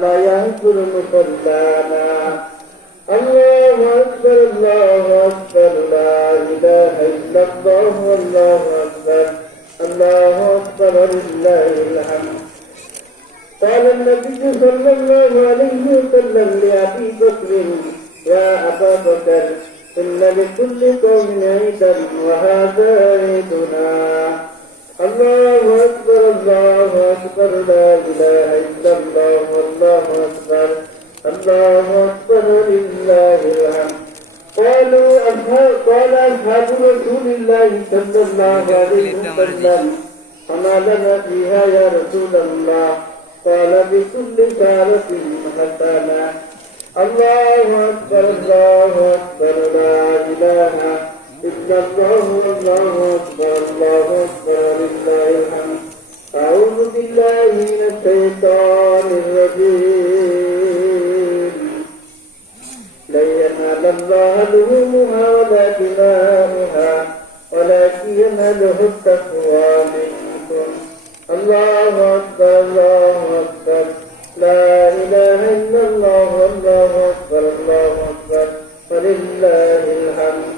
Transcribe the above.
لا مصلانا. الله أكبر الله أكبر لا إله إلا الله والله أكبر الله أكبر لله الحمد. قال النبي صلى الله عليه وسلم لأبي بكر يا أبا بكر إن لكل قوم عيدا وهذا عيدنا. الله أكبر الله أكبر لا إله الله أكبر لله الحمد قالوا أصحاب قال أصحاب رسول الله صلى الله عليه وسلم فما لنا فيها يا رسول الله قال بكل سارة حسنة الله أكبر الله أكبر لا إله إلا الله والله أكبر الله أكبر لله الحمد أعوذ بالله من الشيطان الرجيم الله لحومها ولا دماؤها ولكن يناله التقوى منكم الله أكبر الله أكبر. لا إله إلا الله والله أكبر الله أكبر. ولله الحمد.